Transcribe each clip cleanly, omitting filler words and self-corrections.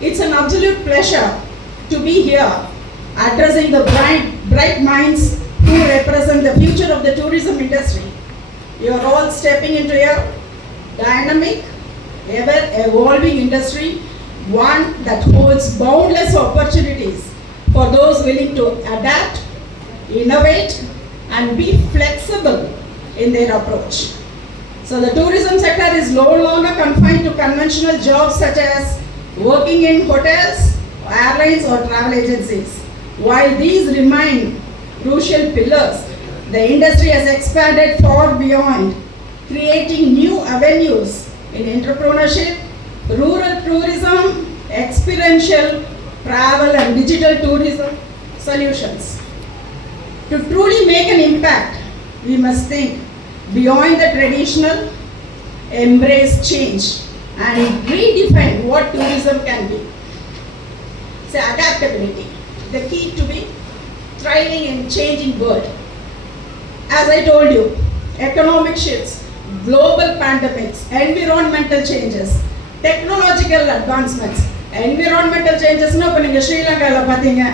It's an absolute pleasure to be here addressing the bright minds who represent the future of the tourism industry. You are all stepping into a dynamic, ever-evolving industry, one that holds boundless opportunities for those willing to adapt, innovate, and be flexible in their approach. So the tourism sector is no longer confined to conventional jobs such as working in hotels, airlines, or travel agencies. While these remain crucial pillars, the industry has expanded far beyond, creating new avenues in entrepreneurship, rural tourism, experiential travel, and digital tourism solutions. To truly make an impact, we must think beyond the traditional, embrace change, and redefine what tourism can be. So adaptability, the key to be thriving in changing world. As I told you, economic shifts, global pandemics, environmental changes, technological advancements. Environmental changes na இப்போ நீங்கள் ஸ்ரீலங்காவில் பார்த்தீங்க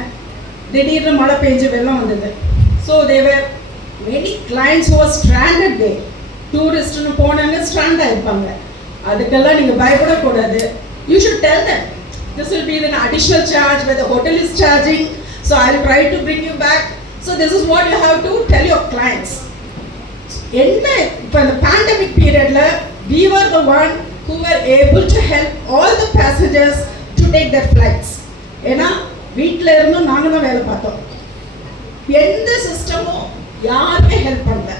திடீர்னு மழை பெஞ்சு வெள்ளம் வந்தது. So there were many clients who were stranded there. டூரிஸ்ட்னு போனாங்க ஸ்ட்ராண்ட் ஆயிருப்பாங்க. அதுக்கெல்லாம் நீங்கள் பயப்படக்கூடாது. You should tell them this will be an additional charge where the hotel is charging. So I'll try to bring you back. So this is what you have to tell your clients. என்ன இப்போ இந்த pandemic periodல we were the one who were able to help all the passengers to take their flights. ஏன்னா வீட்டில் இருந்தும் நாங்கள் தான் வேலை பார்த்தோம். எந்த சிஸ்டமும் யாருமே ஹெல்ப் பண்ணல.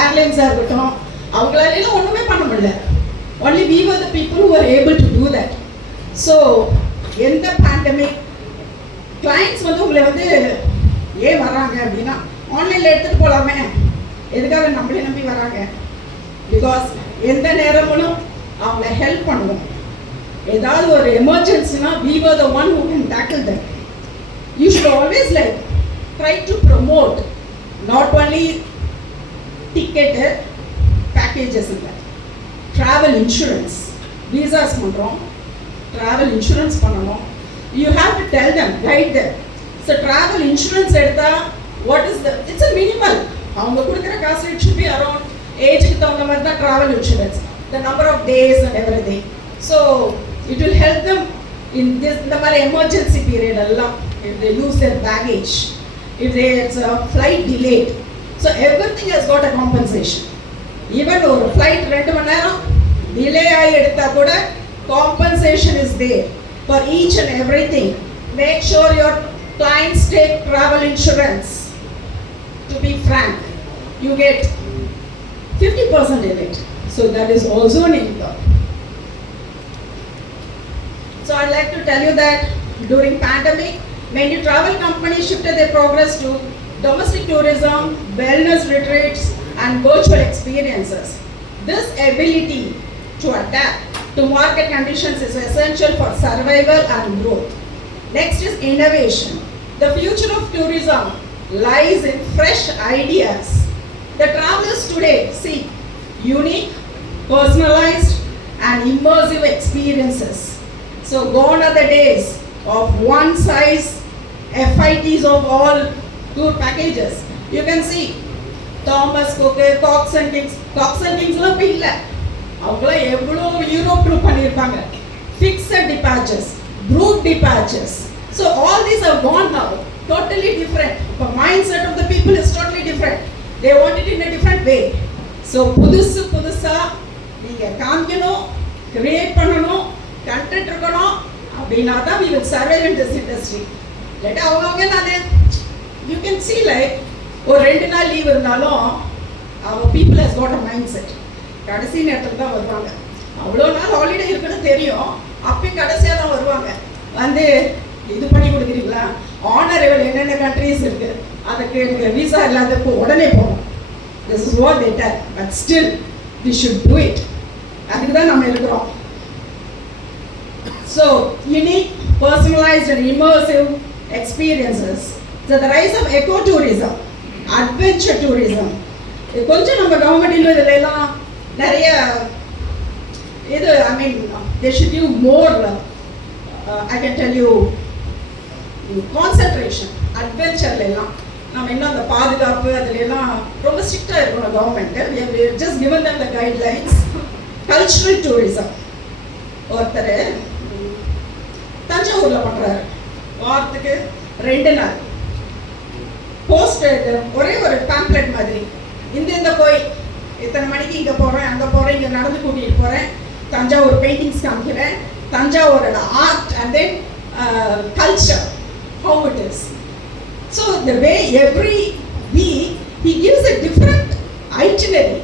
ஏர்லைன்ஸாக இருக்கட்டும், அவங்களால ஒன்றுமே பண்ண முடியல. only we were the people who were able to do that. So எந்த பேண்டமிக் கிளைண்ட்ஸ் வந்து உங்களை வந்து ஏன் வராங்க அப்படின்னா ஆன்லைனில் எடுத்துகிட்டு போகலாமே, எதுக்காக நம்மளே நம்பி வராங்க? பிகாஸ் எந்த நேரமும் அவங்கள ஹெல்ப் பண்ணுவோம். ஏதாவது ஒரு எமர்ஜென்சினா we were the one who can tackle them. You should always like try to promote not only ticketed packages in that, travel insurance, visas பண்றோம், travel insurance பண்ணணும். You have to tell them, guide them. So travel insurance எடுத்தா what is the, it's a minimal, அவங்க கொடுக்குற காசு it should be around ஏஜுக்கு தகுந்த மாதிரி தான் travel insurance, the number of days and everything. So it will help them in this இந்த மாதிரி emergency period எல்லாம், if they lose their baggage, if there's a flight delayed. So everything has got a compensation. Even ஒரு flight 2 மணி நேரம் delay ஆகி எடுத்தா கூட compensation is there for each and everything. Make sure your clients take travel insurance. To be frank, you get 50% in it. So that is also an income. So I'd like to tell you that during pandemic, many travel companies shifted their progress to domestic tourism, wellness retreats, and virtual experiences. This ability to adapt to market conditions is essential for survival and growth. Next is innovation. The future of tourism lies in fresh ideas. The travelers today seek unique, personalized, and immersive experiences. So gone are the days of one size FITs of all tour packages. You can see Thomas Cook, Cox and Kings la illa. அவங்கள எவ்வளோ Europe troupe பண்ணியிருப்பாங்க. Fixed departures, group departures. So all these are gone now. Totally different. The mindset of the people is totally different. They want it in a different way. So புதுசா நீங்க காமிக்கணும், கிரியேட் பண்ணணும், கண்டென்ட் இருக்கணும். அப்படின்னா தான் we will survive in this industry. இல்லாட்டி அவங்க நானே you can see like ஒரு 2 நாள் லீவ் இருந்தாலும் our people has got a mindset. கடைசி நேரத்தில் தான் வருவாங்க. அவ்வளோ நாள் ஹாலிடே இருக்குன்னு தெரியும், அப்பயும் கடைசியாக தான் வருவாங்க. வந்து இது பண்ணி கொடுக்குறீங்களா, ஆனரபிள் என்னென்ன கண்ட்ரீஸ் இருக்கு அதுக்கு எனக்கு விசா இல்லாதப்போ உடனே போகணும். This is what they tell, but still we should do it. அதுக்கு தான் நம்ம இருக்கிறோம். So unique, personalised and immersive experiences. So the rise of eco tourism, adventure tourism, கொஞ்சம் நம்ம கவர்மெண்ட் இதில் எல்லாம் நிறைய இது I mean they should give more I can tell you concentration, adventure எல்லாம் நம்ம இன்னும் அந்த பாதுகாப்பு அதுல எல்லாம் ரொம்ப ஸ்ட்ரிக்டா இருக்கணும் government. we have just given them the guidelines. Cultural tourism ஒருத்தர் தஞ்சாவூர்ல பண்றாரு, வாரத்துக்கு 2 நாள் போஸ்ட் ஒரே ஒரு பேம்ப்ளெட் மாதிரி, இந்த கோயில் இத்தனை மணிக்கு இங்கே போகிறேன் அங்கே போகிறேன் இங்கே நடந்து கூட்டிகிட்டு போகிறேன், தஞ்சாவூர் பெயிண்டிங்ஸ் காமிக்கிறேன், தஞ்சாவூரோட art and then culture how it is. So the way every week he gives a different itinerary,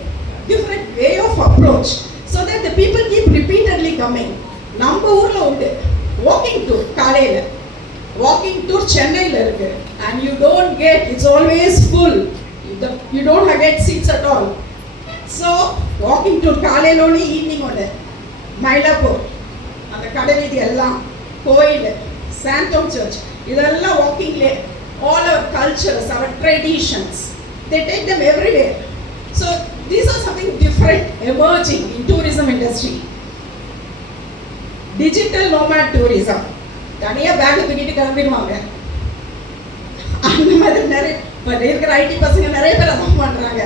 different way of approach, so that the people keep repeatedly coming. நம்ம ஊர்ல உண்டு வாக்கிங் டூர், காலையில walking tour சென்னையில் இருக்கு, and you don't get, it's always full, you don't get seats at all. So walking tour காலையில ஒன்று ஈவினிங் ஒன்று, மயிலாப்பூர் அந்த கடவீதி எல்லாம் கோயில், சாந்தோம் சர்ச், இதெல்லாம் வாக்கிங்லே. All our cultures, our traditions, they take them everywhere. So these are something different emerging in tourism industry. Digital nomad tourism, தனியா பேக் தூக்கிட்டு கிளம்பிடுவாங்க. அந்த மாதிரி நிறைய இப்போ இருக்கிற ஐடி பசங்க நிறைய பேர் அதான் பண்ணுறாங்க.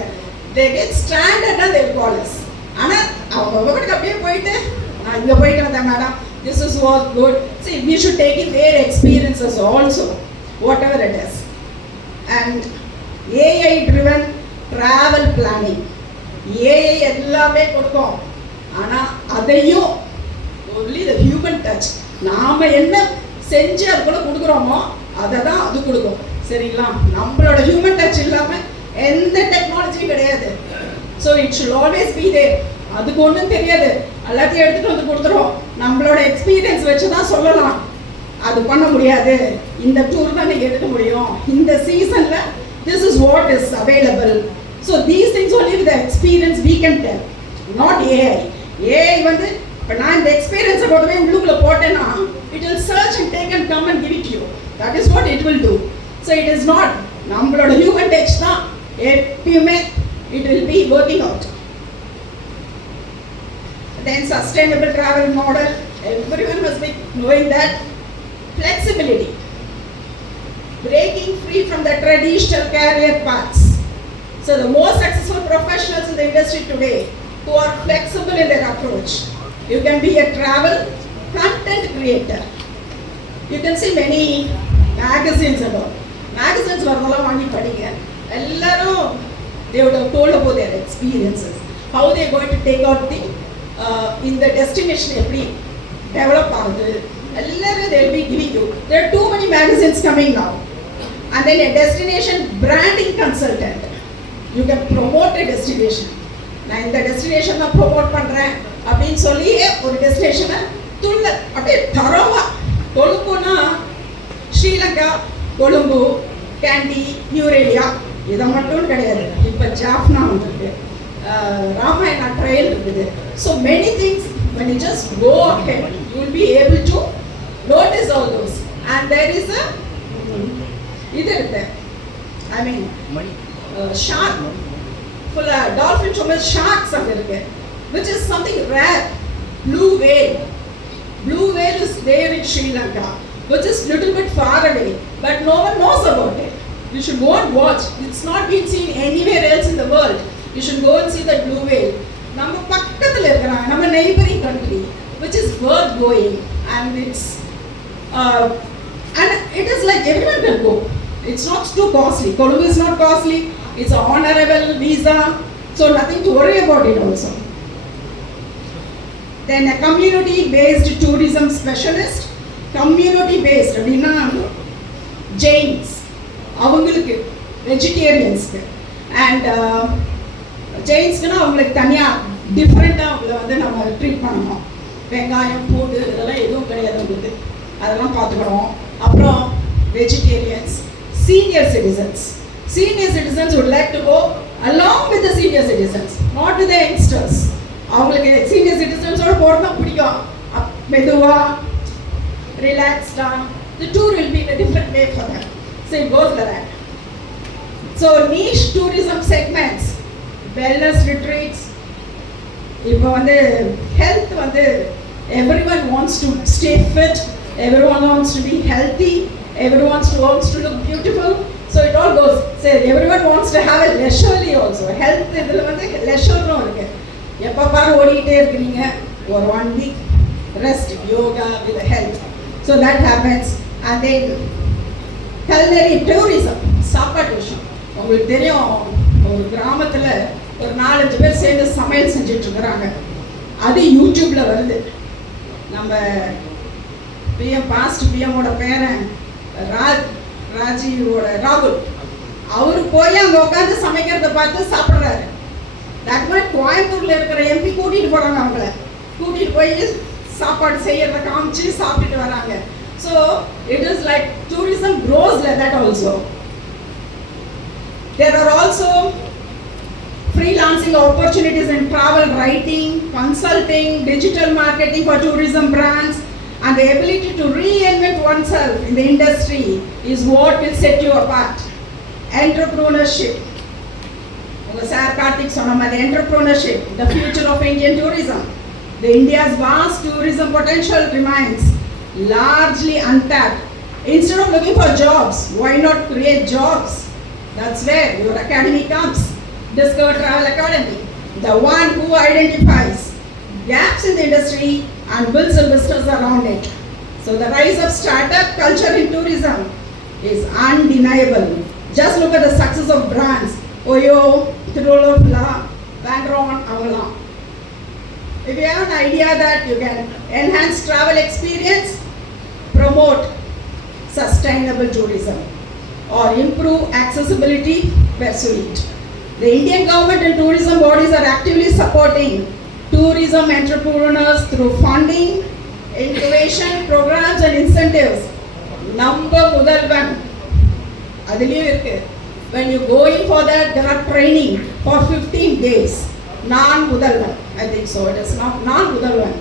they get stranded and they call us. ஆனால் அவங்க வீட்டுக்கு அப்படியே போயிட்டு நான் இங்கே போயிட்டு வந்தேன் madam, this is what good. See, we should take in their experiences also, whatever it is. And AI driven travel planning, AI எல்லாமே கொடுக்கும், ஆனால் அதையும் only the human touch, நாம என்ன செஞ்சு அது கூட கொடுக்குறோமோ அதை தான் அது கொடுக்கும். சரிங்களா? நம்மளோட ஹியூமன் டச் இல்லாமல் எந்த டெக்னாலஜியும் கிடையாது. So it should always be there. அதுக்கு ஒன்றும் தெரியாது, எல்லாத்தையும் எடுத்துகிட்டு வந்து கொடுத்துரும். நம்மளோட எக்ஸ்பீரியன்ஸ் வச்சு தான் சொல்லலாம். அது பண்ண முடியாது, இந்த டூர் தான் நீங்கள் எடுக்க முடியும், இந்த சீசனில் this is what is available. So these things only with experience we can tell, not AI. AI வந்து இப்போ நான் இந்த எக்ஸ்பீரியன்ஸை கொண்டு போய் உள்ளுக்குள்ளே போட்டேன்னா it will search and take and come and give it you. That is what it will do. So it is not, நம்மளோட ஹியூமன் டச் தான் எப்பயுமே it will be working out. Then sustainable travel model, everyone must be knowing that. Flexibility, breaking free from the traditional career paths. So the most successful professionals in the industry today who are flexible in their approach. You can be a travel content creator. You can see many magazines about. Magazines varala vaangi padinga. Ellarum they would have told about their experiences, how they are going to take out the in the destination எப்படி develop ஆகுது. எல்லாரும் they will be giving you. There are too many magazines coming now. And then a destination branding consultant, you can promote a destination. நான் இந்த டெஸ்டினேஷன் தான் ப்ரொமோட் பண்ணுறேன் அப்படின்னு சொல்லி ஒரு டெஸ்டினேஷனை துள்ள அப்படியே தரவா. கொழும்புனா ஸ்ரீலங்கா, கொழும்பு, கேண்டி, நியூரேலியா, இதை மட்டும் கிடையாது. இப்போ ஜாஃப்னா வந்துருக்கு, ராமாயணா ட்ரையல் இருக்குது. So many things when you just go ahead, you will be able to notice all those. And there is a இது இருக்கு, I mean shark, full dolphin chumel sharks அங்க இருக்கு, which is something rare. Blue whale, blue whale is there in Sri Lanka, which is little bit far away, but no one knows about it. You should go and watch. It's not been seen anywhere else in the world. You should go and see that blue whale. நம்ம பக்கத்தில் இருக்கிறாங்க, நம்ம neighbouring country, which is worth going, and it's and it is like everyone can go. It's not too costly. Colombo is not costly. It's an honorable visa, so nothing to worry about it also. Then a community-based tourism specialist, community-based அப்படின்னா Jains, அவங்களுக்கு வெஜிடேரியன்ஸ்க்கு, அண்ட் ஜெயின்ஸ்க்குன்னா அவங்களுக்கு தனியாக டிஃப்ரெண்ட்டாக அவங்கள வந்து நம்ம ட்ரீட் பண்ணணும். வெங்காயம், பூண்டு இதெல்லாம் எதுவும் கிடையாது அவங்களுக்கு, அதெல்லாம் பார்த்துக்கணும். அப்புறம் vegetarians, senior citizens. Senior citizens would like to go along with the senior citizens, not with the youngsters. அவங்களுக்கு senior citizensோட போகிறது தான் பிடிக்கும். மெதுவாக ரிலாக்ஸ்டாக the tour will be in a different way for them. So it goes like that. So niche tourism segments, wellness retreats. இப்போ வந்து health வந்து everyone wants to stay fit, everyone wants to be healthy, everyone wants to look beautiful. So it all goes. Say everyone wants to have a leisurely also. Health இதில் வந்து leisureனும் இருக்கு. எப்போ பாரு ஓடிக்கிட்டே இருக்கிறீங்க, ஒரு 1 week rest, yoga with health. So that happens. And then culinary tourism, சாப்பாட்டு விஷயம். உங்களுக்கு தெரியும், ஒரு கிராமத்தில் ஒரு 4-5 பேர் சேர்ந்து சமையல் செஞ்சுட்டு இருக்கிறாங்க. அது யூடியூப்ல வருது. நம்ம பாஸ்ட் பிஎம்மோட பேரன் ராகுல் அவரு போய் அங்கே உட்காந்து சமைக்கிறத பார்த்து சாப்பிட்றாரு. தட் மாதிரி கோயம்புத்தூர்ல இருக்கிற எம்பி கூட்டிட்டு போறாங்க, அவங்கள கூட்டிட்டு போய் சாப்பாடு செய்யறத காமிச்சு சாப்பிட்டுட்டு வராங்க. So it is like tourism grows like that also. There are also freelancing opportunities in travel writing, consulting, digital marketing for tourism brands, and the ability to reinvent oneself in the industry is what will set you apart. Entrepreneurship. Sir Karthik Sonama, the entrepreneurship, the future of Indian tourism. The India's vast tourism potential remains largely untapped. Instead of looking for jobs, why not create jobs? That's where your academy comes. Discover Travel Academy, the one who identifies gaps in the industry and builds a business around it. So the rise of startup culture in tourism is undeniable. Just look at the success of brands, Oyo, Tirulapula, Vandron, Avalam. If you have an idea that you can enhance travel experience, promote sustainable tourism, or improve accessibility, pursue it. The Indian government and tourism bodies are actively supporting tourism entrepreneurs through funding, incubation programs and incentives. Number முதல்வன் அதிலேயும் இருக்கு. When you go in for that, there are training for 15 days. நான் முதல்வன், I think so. It is not நான் முதல்வன்.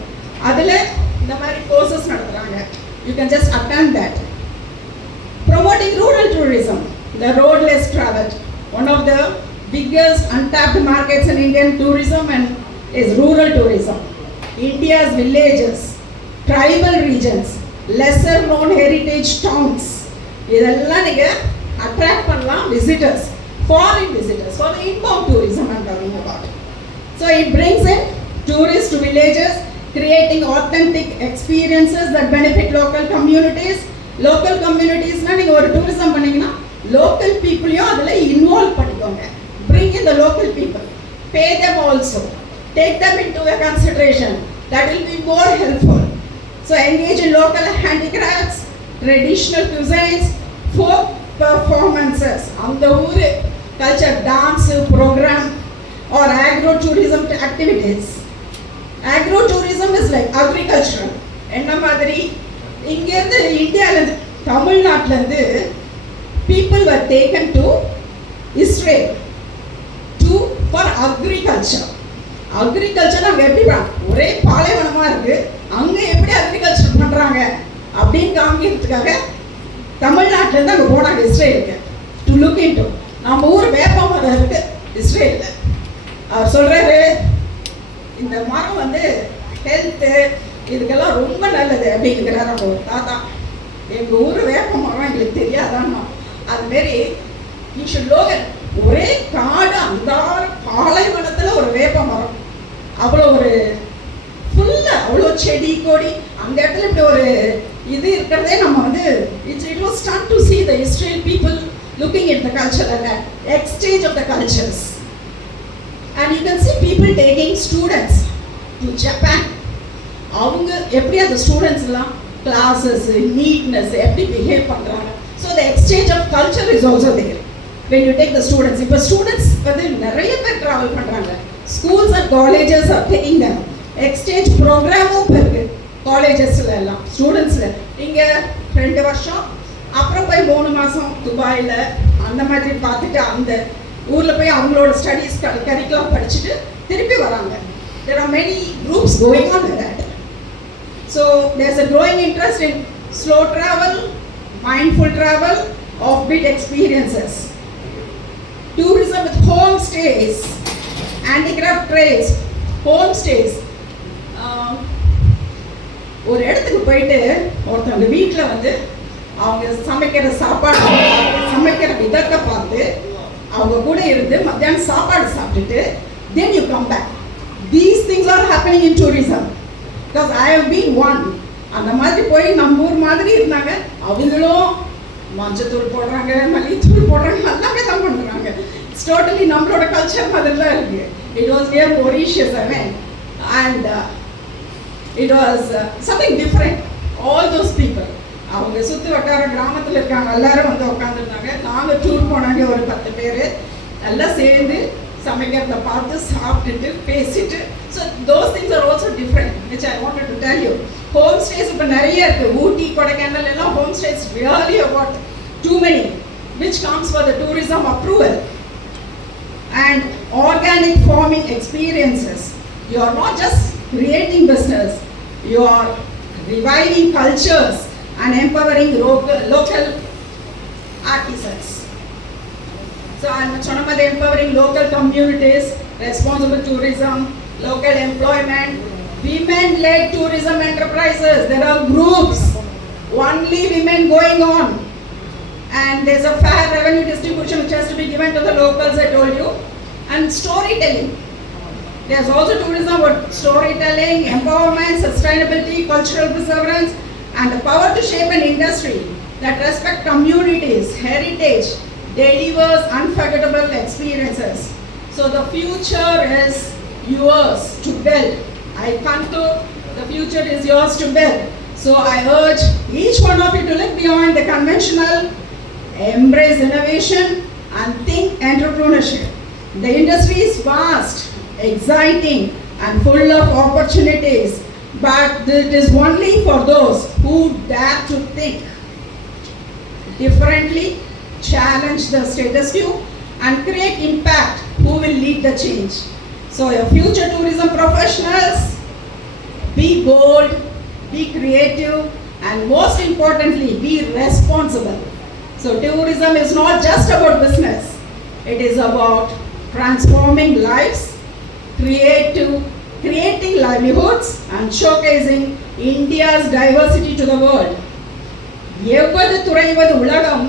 அதில் இந்த மாதிரி courses நடத்துறாங்க. You can just attend that. Promoting rural tourism, the roadless travel, one of the biggest untapped markets in Indian tourism and is rural tourism. India's villages, tribal regions, lesser known heritage towns, இதெல்லாம் நீங்க attract பண்ணலாம் visitors, foreign visitors, for the inbound tourism I'm talking about. So it brings in tourists to villages, creating authentic experiences that benefit local communities. Local communities na நீங்க ஒரு tourism பண்ணீங்கன்னா local people-யும் அதுல involve பண்ணிக்கோங்க. Bring in the local people, pay them also, take them into a consideration. That will be more helpful. So engage in local handicrafts, traditional cuisines, folk performances, on the ஊர் culture, dance program, or agro-tourism activities. Agro-tourism is like agricultural. என்ன மாதிரி இங்கேருந்து இந்தியாவிலேருந்து தமிழ்நாட்டிலேருந்து people were taken to Israel for agriculture. Agriculture அங்கே எப்படி ஒரே பாலைவனமாக இருக்குது, அங்கே எப்படி அக்ரிகல்ச்சர் பண்ணுறாங்க அப்படின்னு காமிக்கிறதுக்காக தமிழ்நாட்டிலேருந்து அங்கே போனாங்க இஸ்ரேலுக்கு டு லுக் இன்டு. நம்ம ஊர் வேப்ப மரம் இருக்குது இஸ்ரேலில். அவர் சொல்கிறாரு, இந்த மரம் வந்து ஹெல்த்து இதுக்கெல்லாம் ரொம்ப நல்லது அப்படிங்கிறார் அவங்க ஒரு தாத்தா. எங்கள் ஊர் வேப்ப மரம் எங்களுக்கு தெரியாதான்னா அதுமாரி யூ ஷுட் லோகன். ஒரே காடு, அந்த பாலைவனத்தில் ஒரு வேப்ப மரம், அவ்வளோ ஒரு ஃபுல்லாக அவ்வளோ செடி கொடி, அந்த இடத்துல இப்படி ஒரு இது இருக்கிறதே நம்ம வந்து it was start to see the Israel people looking at the culture and that exchange of the cultures. And you can see people taking students to Japan. அவங்க எப்படி அந்த ஸ்டூடெண்ட்ஸ் எல்லாம் கிளாஸஸ், நீட்னஸ் எப்படி பிஹேவ் பண்ணுறாங்க. So the exchange of culture is also there when you take the students. இப்போ students வந்து நிறைய பேர் ட்ராவல் பண்ணுறாங்க. Schools and colleges are taking them. Exchange ப்ரோக்ராமும் இருக்குது காலேஜஸில் எல்லாம் ஸ்டூடெண்ட்ஸில். இங்கே 2 வருஷம், அப்புறம் போய் 3 மாதம் துபாயில் அந்த மாதிரி பார்த்துட்டு அந்த ஊரில் போய் அவங்களோட ஸ்டடீஸ் கரிக்குலம் படிச்சுட்டு திருப்பி வராங்க. There are many groups going on with that. So there's a growing interest in slow travel, mindful travel, offbeat experiences. Tourism with homestays, handicraft trades, homestays. ஒரு இடத்துக்கு போயிட்டு ஒருத்தவங்க வீட்டில் வந்து அவங்க சமைக்கிற சாப்பாடு, சமைக்கிற விதத்தை பார்த்து அவங்க கூட இருந்து மத்தியானம் சாப்பாடு சாப்பிட்டுட்டு then you come back. These things are happening in tourism. Because I have been one. அந்த மாதிரி போய் நம்ம ஊர் மாதிரி இருந்தாங்க. அவங்களும் மஞ்சத்தூள் போடுறாங்க, மல்லித்தூள் போடுறாங்க, எல்லாமே தான் பண்ணுறாங்க. இட்ஸ் டோட்டலி நம்மளோட கல்ச்சர் மாதிரி தான் இருக்குது. It was very Mauritius and it was something different. All those people அவங்க சுற்று வட்டார கிராமத்தில் இருக்காங்க எல்லாரும் வந்து உட்காந்துருந்தாங்க. நாங்கள் டூர் போனாங்க ஒரு 10 பேர் எல்லாம் சேர்ந்து சமைக்கிறத பார்த்து சாப்பிட்டுட்டு பேசிட்டு. So those things are also different which I wanted to tell you. Home stay இப்போ நிறைய இருக்குது. ஊட்டி, கொடைக்கானல் எல்லாம் home stay really about too many which comes for the tourism approval. And organic farming experiences. You are not just creating business, you are reviving cultures and empowering local artisans. So I am empowering local communities, responsible tourism, local employment, women-led tourism enterprises. There are groups, only women going on. And there's a fair revenue distribution which has to be given to the locals, I told you. And storytelling. There's also tourism about storytelling, empowerment, sustainability, cultural preservance, and the power to shape an industry that respects communities, heritage, delivers unforgettable experiences. So the future is yours to build. I conclude, the future is yours to build. So I urge each one of you to look beyond the conventional, embrace innovation and think entrepreneurship. The industry is vast, exciting and full of opportunities, but it is only for those who dare to think differently, challenge the status quo and create impact who will lead the change. So your future tourism professionals, be bold, be creative and most importantly be responsible. So tourism is not just about business. It is about transforming lives, creating livelihoods and showcasing India's diversity to the world. எவ்வது துறைவது உலகம்,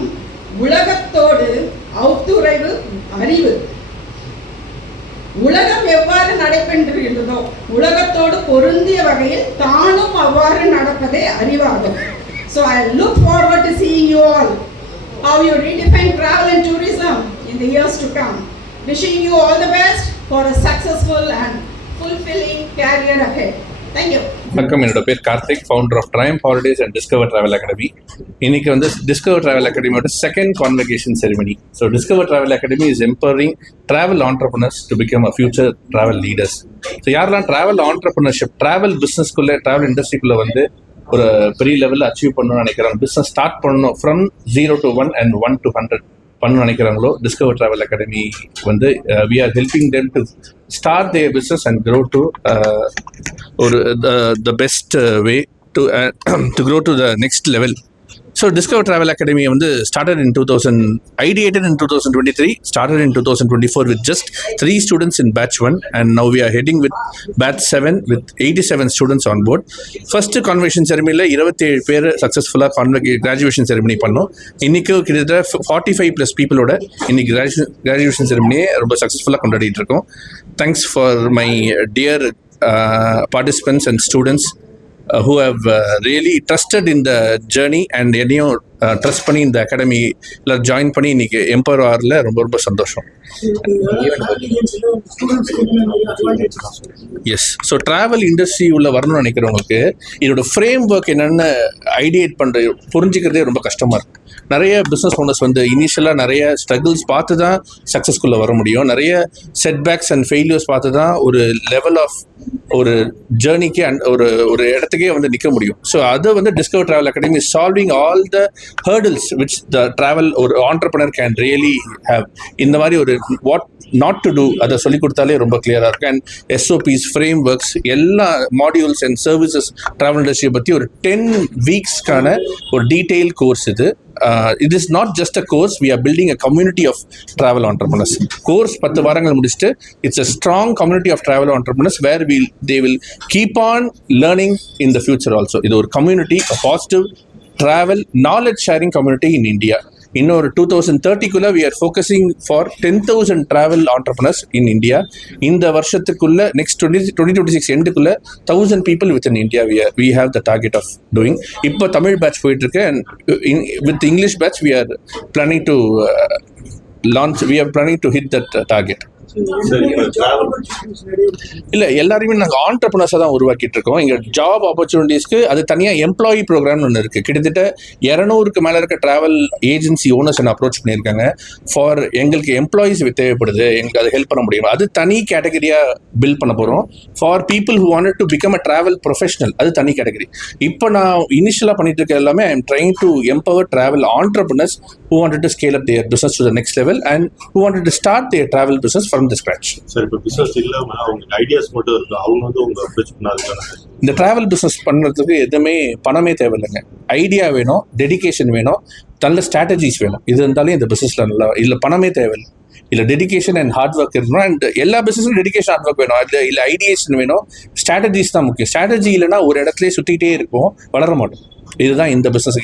உலகத்தோடு அவுத்துறைவு அறிவு. உலகம் எவ்வாறு நடைபெறுகின்றதோ உலகத்தோடு பொருந்திய வகையில் தானும் அவ்வாறு நடப்பதே அறிவாகும். So I look forward to seeing you all, how you redefine travel and tourism in the years to come. Wishing you all the best for a successful and fulfilling career ahead. Thank you. வணக்கம், என்னோட பேர் Karthik, founder of triumph holidays and discover travel academy. இன்னைக்கு வந்து discover travel அகாடமியோட second convocation ceremony. So discover travel academy is empowering travel entrepreneurs to become a future travel leaders. So யாரெல்லாம் travel entrepreneurship, travel பிஸ்னஸ்க்குள்ளே, travel இண்டஸ்ட்ரிக்குள்ளே வந்து ஒரு பெரிய லெவலில் அச்சீவ் பண்ணணும்னு நினைக்கிறாங்க, பிஸ்னஸ் ஸ்டார்ட் பண்ணணும் ஃப்ரம் 0 to 1 and 1 to 100 பண்ணணும்னு நினைக்கிறாங்களோ, டிஸ்கவர் ட்ராவல் அகாடமி வந்து we are helping them to start their business and grow to ஒரு the best way to grow to the next level. So Discover Travel Academy வந்து started in 2000, ideated in 2023, started in 2024 with just 3 students in batch 1 and now we are heading with batch 7 with 87 students on board. First convocation ceremony ல 27 பேர் சக்ஸஸ்ஃபுல்லாக graduation ceremony பண்ணோம். இன்றைக்கி கிட்டத்தட்ட 45+ பீப்புளோட இன்னைக்கு கிராஜுவேஷன் செரிமனியை ரொம்ப சக்ஸஸ்ஃபுல்லாக கொண்டாடிட்டு இருக்கோம். Thanks for my dear participants and students who have really trusted in the journey and என்னையும் ட்ரஸ்ட் பண்ணி இந்த அகாடமியில் ஜாயின் பண்ணி இன்னைக்கு எம்பவர் ஆரில் ரொம்ப ரொம்ப சந்தோஷம். எஸ், ஸோ ட்ராவல் இண்டஸ்ட்ரி உள்ள வரணும்னு நினைக்கிறவங்களுக்கு இதோட ஃப்ரேம் ஒர்க் என்னென்னு ஐடியேட் பண்ணுற புரிஞ்சிக்கிறதே ரொம்ப கஷ்டமாக இருக்குது. நிறைய பிஸ்னஸ் ஓனர்ஸ் வந்து இனிஷியலாக நிறைய ஸ்ட்ரகிள்ஸ் பார்த்து தான் சக்ஸஸ்குள்ளே வர முடியும். நிறைய செட்பேக்ஸ் அண்ட் ஃபெயிலியர்ஸ் பார்த்து தான் ஒரு லெவல் ஆஃப் ஒரு ஜேர்னிக்கு அண்ட் ஒரு இடத்துக்கே வந்து நிற்க முடியும். ஸோ அதை வந்து discover travel academy solving all the hurdles which the travel or entrepreneur can really have. இந்த மாதிரி ஒரு வாட் நாட் டு டூ அதை சொல்லி கொடுத்தாலே ரொம்ப கிளியராக இருக்கும். அண்ட் எஸ்ஓபிஸ், ஃப்ரேம் ஒர்க்ஸ், எல்லா மாடியூல்ஸ் அண்ட் சர்வீசஸ் ட்ராவல் இண்டஸ்ட்ரியை பற்றி ஒரு 10 வீக்ஸ்க்கான ஒரு டீட்டெயில் கோர்ஸ் இது. it is not just a course, we are building a community of travel entrepreneurs. Course 10 வாரங்கள் முடிச்சிட்டு it's a strong community of travel entrepreneurs where they will keep on learning in the future also. இது ஒரு community, a positive travel knowledge sharing community in India. இன்னொரு 2030குள்ள we are focusing for 10,000 travel entrepreneurs in India. இந்த வருஷத்துக்குள்ள next 2026 எண்டுக்குள்ள 1,000 people within India we have the target of doing. இப்போ தமிழ் பேட்ச் போயிட்டு இருக்கு, and with English batch we are planning to hit that target. இல்லை, எல்லாருமே நாங்கள் ஆண்டர்பிரினர்ஸாக தான் உருவாக்கிட்டு இருக்கோம். இங்கே ஜாப் ஆப்பர்ச்சுனிட்டிஸ்க்கு அது தனியாக எம்ப்ளாயி ப்ரோக்ராம்னு ஒன்று இருக்குது. கிட்டத்தட்ட 200க்கு மேலே இருக்க ட்ராவல் ஏஜென்சி ஓனர்ஸ் என்ன அப்ரோச் பண்ணியிருக்காங்க. ஃபார் எங்களுக்கு எம்ப்ளாயீஸ் தேவைப்படுது, எங்களுக்கு அதை ஹெல்ப் பண்ண முடியும், அது தனி கேட்டகரியாக பில்ட் பண்ண போகிறோம். For people who wanted to become a travel professional, அது தனி கேட்டகரி. இப்போ நான் இனிஷியலாக பண்ணிட்டு இருக்க எல்லாமே I am trying to empower travel entrepreneurs who wanted to scale up their business to the next level and who wanted to start their travel business from the scratch. Sir, இப்போ பிசினஸ் இல்லாம அவங்க ஐடியாஸ் மட்டும் இருக்கு, அவங்க வந்து உங்க அப்ரோச் பண்ணாதுக்கான இந்த டிராவல் பிசினஸ் பண்ணுறதுக்கு எதுவுமே பணமே தேவையில்லைங்க. ஐடியா வேணும், டெடிகேஷன் வேணும், நல்ல ஸ்ட்ராட்டஜிஸ் வேணும். இது இருந்தாலே இந்த பிசினஸ்ல நல்லா இல்லை, பணமே தேவையில்லை. இல்லை டெடிகேஷன் அண்ட் ஹார்ட் ஒர்க் இருக்கணும். அண்ட் எல்லா பிசினஸும் டெடிகேஷன் ஹார்ட் ஒர்க் வேணும். அதில் இல்லை ஐடியேஷன் வேணும், ஸ்ட்ராட்டஜிஸ் தான் முக்கியம். ஸ்ட்ராட்டஜி இல்லைன்னா ஒரு இடத்துலேயே சுற்றிக்கிட்டே இருக்கும், வளர மாட்டோம். இதுதான் இந்த பிஸ்னஸ்.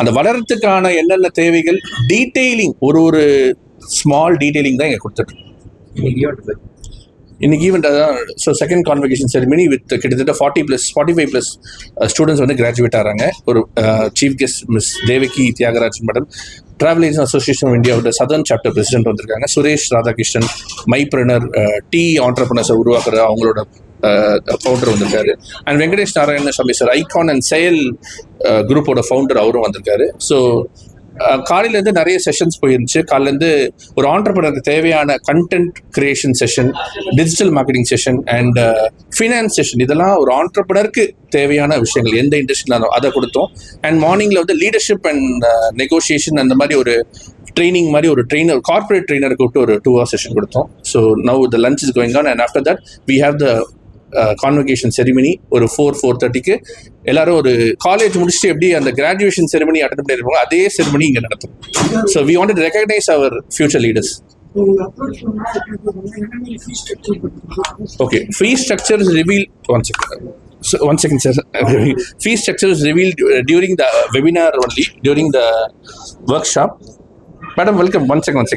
அந்த வளர்றதுக்கான என்னென்ன தேவைகள், டீட்டெயிலிங், ஒரு ஸ்மால் டீட்டெயிலிங் தான் இங்கே கொடுத்துட்டு இன்னைக்கு ஈவெண்ட். அதான் so second convocation ceremony with கிட்டத்தட்ட 45+ ஸ்டூடெண்ட்ஸ் வந்து கிராஜுவேட் ஆகிறாங்க. ஒரு chief guest miss Devaki Thiagarajan madam, travel agent association of இந்தியாவோட சதர்ன் சாப்டர் பிரசிடென்ட் வந்திருக்காங்க. சுரேஷ் ராதாகிருஷ்ணன் மைப்ரனர் டீ ஆண்டர்பிரினர்ஸை உருவாக்குற அவங்களோட ஃபவுண்டர் வந்திருக்காரு. And Venkatesh Narayanasamy sir icon and செயல் குரூப்போட ஃபவுண்டர், அவரும் வந்திருக்காரு. ஸோ காலையிலேருந்து நிறைய செஷன்ஸ் போயிருந்துச்சு. காலையிலேருந்து ஒரு ஆண்டர்பிரினருக்கு தேவையான content creation session, digital marketing session and finance session, இதெல்லாம் ஒரு ஆண்டர்பிரினருக்கு தேவையான விஷயங்கள் எந்த இண்டஸ்ட்ரியில் அதை கொடுத்தோம். அண்ட் மார்னிங்கில் வந்து லீடர்ஷிப் அண்ட் நெகோசியேஷன் அந்த மாதிரி ஒரு ட்ரைனிங் மாதிரி ஒரு ட்ரெயினர், கார்பரேட் ட்ரெயினருக்கு கூப்பிட்டு ஒரு 2 hour செஷன் கொடுத்தோம். So now the lunch is going on and after that we have the convocation ceremony. ஒரு 4:30க்கு எல்லாரும் ஒரு காலேஜ் முடிச்சுட்டு எப்படி அந்த கிராஜுவேஷன் செரிமனி அட்டெண்ட் பண்ணியிருப்பாங்க, அதே செரிமனி இங்கே நடத்தும். So we want to recognize our future leaders. Okay, fee structure is revealed. One second, sir. Fee structure is revealed during the webinar only, during the workshop. Madam, welcome. One second.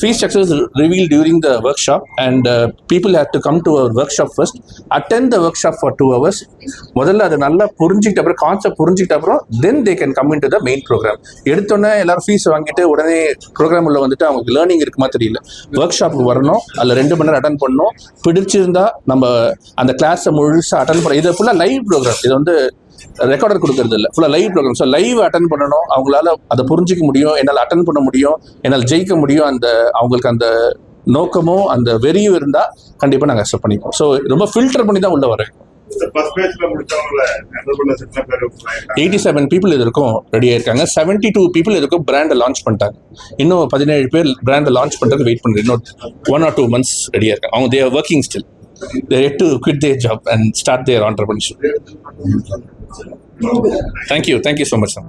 Fee structure is revealed during the workshop, and people have to come to our workshop first, attend the workshop for 2 hours. முதல்ல அதை நல்லா புரிஞ்சுக்கிட்ட அப்புறம், கான்செப்ட் புரிஞ்சுக்கிட்ட அப்புறம் then they can come into the main program. எடுத்தோன்னே எல்லாரும் ஃபீஸ் வாங்கிட்டு உடனே ப்ரோக்ராம் உள்ள வந்துட்டு அவங்களுக்கு லேர்னிங் இருக்குமா தெரியல. ஒர்க் ஷாப்புக்கு வரணும், அதில் 2 மணி நேரம் அட்டன் பண்ணணும். பிடிச்சிருந்தா நம்ம அந்த கிளாஸை முழுசாக அட்டன் பண்ண. இது ஃபுல்லாக லைவ் ப்ரோக்ராம், இது வந்து ரெக்கார்டர் கொடுக்கறது இல்லை, ஃபுல்லாக live programme. So live attend பண்ணணும், அவங்களால அதை புரிஞ்சிக்க முடியும், என்னால் அட்டன் பண்ண முடியும், என்னால் ஜெயிக்க முடியும். அந்த அவங்களுக்கு அந்த நோக்கமோ அந்த வெறியும் இருந்தால் கண்டிப்பாக நாங்கள் அக்செப்ட் பண்ணிப்போம். ஸோ ரொம்ப ஃபில்டர் பண்ணி தான் உள்ள வரேன். 87 people இது இருக்கும் ரெடியாக இருக்காங்க. 72 people இதுக்கும் பிராண்டை லான்ச் பண்ணிட்டாங்க. இன்னும் 17 பேர் பிராண்டை லான்ச் பண்ணுறதுக்கு வெயிட் பண்ணுறது. இன்னும் 1 or 2 months ரெடியாக இருக்காங்க. அவங்க they are working still. They have to quit their job and start their entrepreneurship. Thank you so much, sir.